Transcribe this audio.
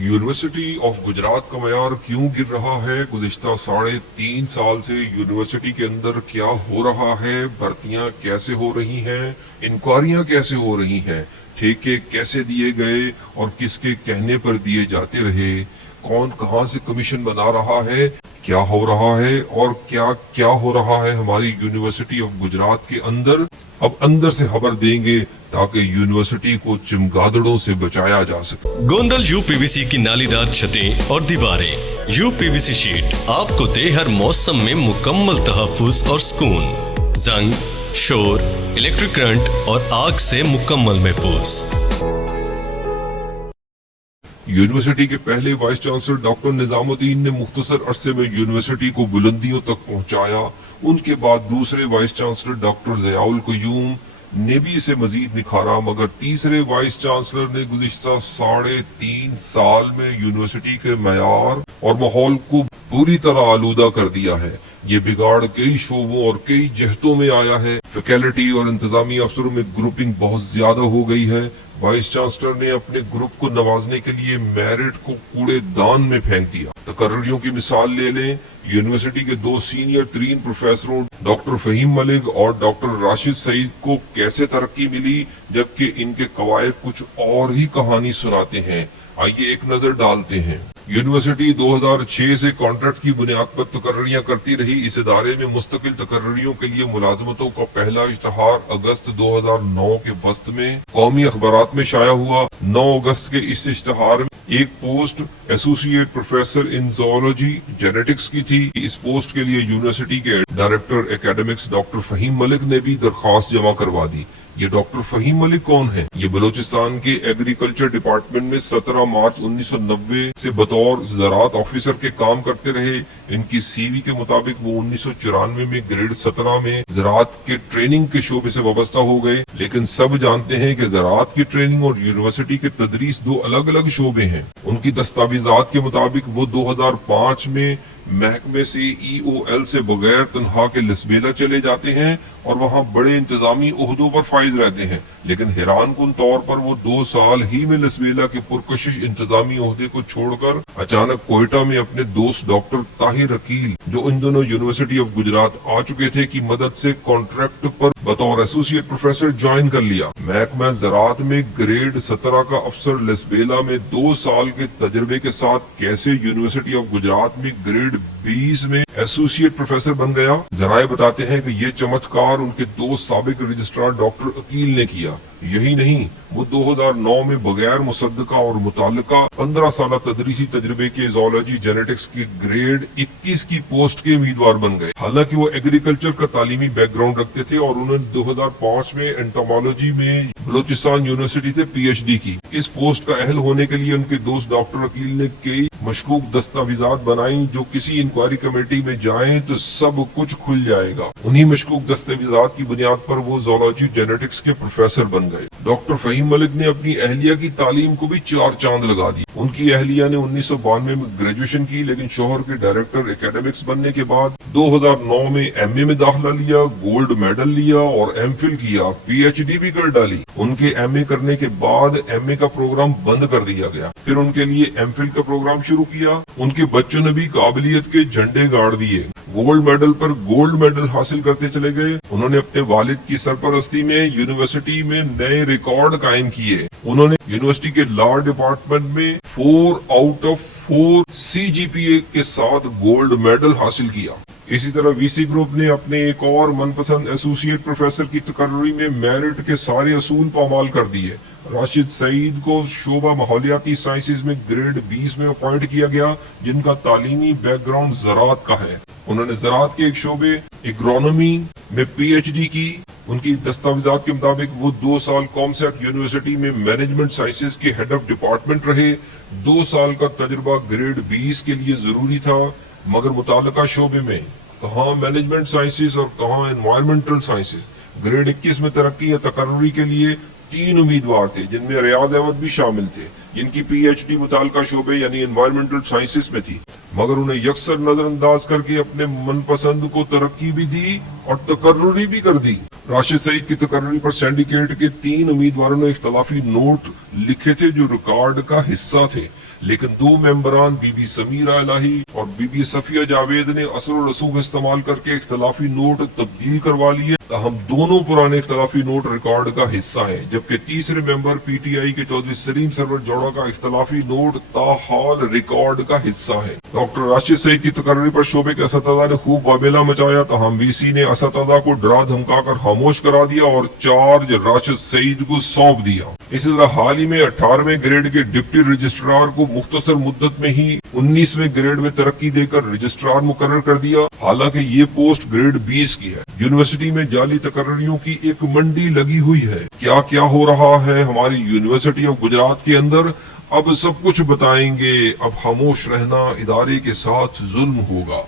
University of Gujarat का मयार क्यों गिर रहा है? गुज़िश्ता 3.5 साल से यूनिवर्सिटी के अंदर क्या हो रहा है? भर्तियां कैसे हो रही हैं? इंक्वायरियां कैसे हो रही हैं? ठेके कैसे दिए गए और किसके कहने पर दिए जाते रहे? कौन कहां से कमीशन बना रहा है? क्या हो रहा है और क्या क्या हो रहा है हमारी यूनिवर्सिटी ऑफ गुजरात के अंदर? अब अंदर से खबर देंगे ताकि यूनिवर्सिटी को चमगादड़ों से बचाया जा सके। गोंदल यूपीवीसी की नालीदार छतें और दीवारें। यूपीवीसी शीट आपको दे हर मौसम में मुकम्मल तहफ्फुज़ और सुकून। जंग, शोर, इलेक्ट्रिक करंट और आग से मुकम्मल महफूज। यूनिवर्सिटी के पहले वाइस चांसलर डॉक्टर निजामुद्दीन ने मुख्तसर अरसे में यूनिवर्सिटी को बुलंदियों तक पहुंचाया। उनके बाद दूसरे vice chancellor doctor Ziaul Qayyum ने भी इसे मजीद निखारा, मगर तीसरे वाइस चांसलर ने गुज़िश्ता 3.5 साल में यूनिवर्सिटी के मयार और माहौल को पूरी तरह आलूदा कर दिया है। ये बिगाड़ कई शोबों और कई जहतों में आया है। फैकल्टी और इंतजामी अफसरों में ग्रुपिंग बहुत ज्यादा हो गई है। वाइस चांसलर ने अपने ग्रुप को नवाजने के लिए मेरिट को कूड़ेदान में फेंक दिया। तकर्रियों की मिसाल ले लें। यूनिवर्सिटी के 2 सीनियर तरीन प्रोफेसरों डॉक्टर फहीम मलिक और डॉक्टर राशिद सईद को कैसे तरक्की मिली, जबकि इनके कवायद कुछ और ही कहानी सुनाते हैं। आइए एक नजर डालते हैं। यूनिवर्सिटी 2006 से कॉन्ट्रैक्ट की बुनियाद पर तकर्रियां करती रही। इस इदारे में मुस्तकिल तकर्रियों के लिए मुलाजमतों का पहला इश्तहार अगस्त 2009 के वस्त में कौमी अखबारात में शाया हुआ। 9 अगस्त के इस इश्तहार में एक post associate professor in zoology genetics की थी। इस पोस्ट के लिए यूनिवर्सिटी के director academics doctor Faheem Malik ने भी दरख्वास्त जमा करवा दी। ये डॉक्टर फहीम मलिक कौन है? ये बलोचिस्तान के एग्रीकल्चर डिपार्टमेंट में 17 मार्च 1990 से बतौर ज़राअत ऑफिसर के काम करते रहे। इनकी सीवी के मुताबिक वो 1994 में ग्रेड 17 में ज़राअत के ट्रेनिंग के शोबे से वाबस्ता हो गए। लेकिन सब जानते हैं कि ज़राअत की ट्रेनिंग और यूनिवर्सिटी के तदरीस 2 अलग अलग शोबे हैं। उनकी दस्तावेजात के मुताबिक वो 2005 में महकमे से EOL से बगैर तनख्वाह के लसबेला चले जाते हैं और वहाँ बड़े इंतजामी ओहदों पर फाइज रहते हैं। लेकिन हैरान कुन तौर पर वो 2 साल ही में लसबेला के पुरकशिश इंतजामी ओहदे को छोड़कर अचानक कोयटा में अपने दोस्त डॉक्टर ताहिर अकील, जो इन दोनों यूनिवर्सिटी ऑफ गुजरात आ चुके थे, की मदद से कॉन्ट्रैक्ट पर बतौर एसोसिएट प्रोफेसर ज्वाइन कर लिया। महकमा ज़राअत में ग्रेड 17 का अफसर लसबेला में 2 साल के तजर्बे के साथ कैसे यूनिवर्सिटी ऑफ गुजरात में ग्रेड 20 में एसोसिएट प्रोफेसर बन गया? जराए बताते हैं कि ये चमत्कार उनके 2 साबिक रजिस्ट्रार डॉक्टर अकील ने किया। यही नहीं, वो 2009 में बगैर मुसद्दका और मुताल्लिका 15 साल तदरीसी तजर्बे के ज़ूलॉजी जेनेटिक्स के ग्रेड 21 की पोस्ट के उम्मीदवार बन गए। हालांकि वो एग्रीकल्चर का तालीमी बैकग्राउंड रखते थे और उन्होंने 2005 में एंटोमोलॉजी में बलोचिस्तान यूनिवर्सिटी से PhD की। इस पोस्ट का अहल होने के लिए उनके दोस्त डॉक्टर अकील ने कई मशकूक दस्तावेजात बनाई, जो किसी इंक्वायरी कमेटी में जाएं तो सब कुछ खुल जाएगा। उन्हीं मशकूक दस्तावेजात की बुनियाद पर वो ज़ूलॉजी जेनेटिक्स के प्रोफेसर बन गए। डॉक्टर फहीम मलिक ने अपनी अहलिया की तालीम को भी 4 चांद लगा दी। उनकी अहलिया ने 1992 में ग्रेजुएशन की, लेकिन शोहर के डायरेक्टर एकेडमिक्स बनने के बाद 2009 में MA में दाखिला लिया, गोल्ड मेडल लिया और MPhil किया, PhD भी कर डाली। उनके MA करने के बाद MA का प्रोग्राम बंद कर दिया गया। फिर उनके लिए MPhil का प्रोग्राम शुरू किया। उनके बच्चों ने भी काबिलियत के झंडे गाड़ दिए, गोल्ड मेडल पर गोल्ड मेडल हासिल करते चले गए। उन्होंने अपने वालिद की सरपरस्ती में यूनिवर्सिटी में नए रिकॉर्ड कायम किए। उन्होंने यूनिवर्सिटी के लॉ डिपार्टमेंट में 4 आउट ऑफ 4 CGPA के साथ गोल्ड मेडल हासिल किया। इसी तरह VC ग्रुप ने अपने एक और मनपसंद एसोसिएट प्रोफेसर की तकर्री में मेरिट के सारे असूल पामाल कर दिए। राशिद सईद को शोबा माहौलियाती साइंसेज में ग्रेड 20 में अपॉइंट किया गया, जिनका तालीमी बैकग्राउंड ज़राअत का है। उन्होंने ज़राअत के एक शोबे एग्रोनॉमी में PhD की। उनकी दस्तावेजात के मुताबिक वो 2 साल कॉमसेट यूनिवर्सिटी में मैनेजमेंट साइंसेज के हेड ऑफ डिपार्टमेंट रहे। 2 साल का तजुर्बा ग्रेड 20 के लिए जरूरी था, मगर मुताल्लिका शोबे में कहाँ मैनेजमेंट साइंसेज और कहाँ एनवायरमेंटल साइंसेज। ग्रेड 21 में तरक्की या तकर्री के लिए 3 उम्मीदवार थे, जिनमें रियाज अहमद भी शामिल थे, जिनकी PhD मुताल्लिका शोबे यानी एनवायरमेंटल साइंसेज में थी, मगर उन्हें यकसर नजरअंदाज करके अपने मनपसंद को तरक्की भी दी और तकर्री भी कर दी। राशिद सईद की तकर्री पर सिंडिकेट के 3 उम्मीदवारों ने इख्तलाफी नोट लिखे थे, जो रिकॉर्ड का हिस्सा थे। لیکن دو ممبران بی بی سمیرہ الہی اور بی بی صفیہ جاوید نے اثر و رسوخ استعمال کر کے اختلافی نوٹ تبدیل کروا لیے، تاہم دونوں پرانے اختلافی نوٹ ریکارڈ کا حصہ ہیں، جبکہ تیسرے ممبر پی ٹی آئی کے چودھری سلیم سرور جوڑا کا اختلافی نوٹ تاحال ریکارڈ کا حصہ ہے۔ ڈاکٹر راشد سعید کی تقرری پر شعبے کے اساتذہ نے خوب وابلہ مچایا، تاہم وی سی نے اساتذہ کو ڈرا دھمکا کر خاموش کرا دیا اور چارج راشد سعید کو سونپ دیا۔ اسی طرح حال ہی میں 18ویں گریڈ کے ڈپٹی رجسٹرار کو مختصر مدت میں ہی 19ویں گریڈ میں ترقی دے کر رجسٹرار مقرر کر دیا، حالانکہ یہ پوسٹ گریڈ 20 کی ہے۔ یونیورسٹی میں جعلی تقرریوں کی ایک منڈی لگی ہوئی ہے۔ کیا کیا ہو رہا ہے ہماری یونیورسٹی آف گجرات کے اندر، اب سب کچھ بتائیں گے۔ اب خاموش رہنا ادارے کے ساتھ ظلم ہوگا۔